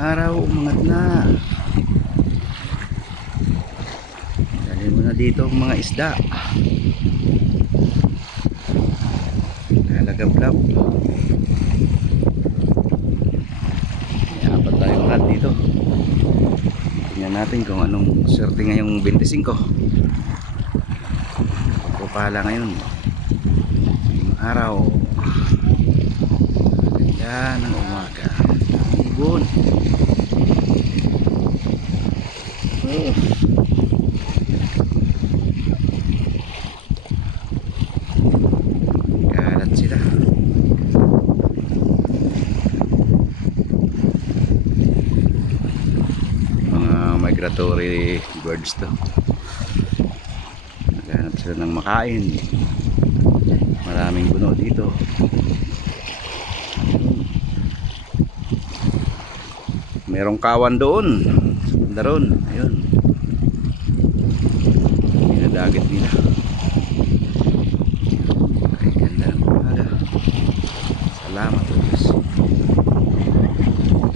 araw, umangat na. Dali mo na dito ang mga isda. Nalagablab. May apat tayong rad dito. Tingnan natin kung anong swerte ngayong 25. Pagpapala ngayon. Yung araw. Ganda ng umaga. Ibon. Kalat sila. Mga migratory birds to. Naghanap sila ng makain. Maraming puno dito. Merong kawan doon. Daron, ayun. Pinadagit nila.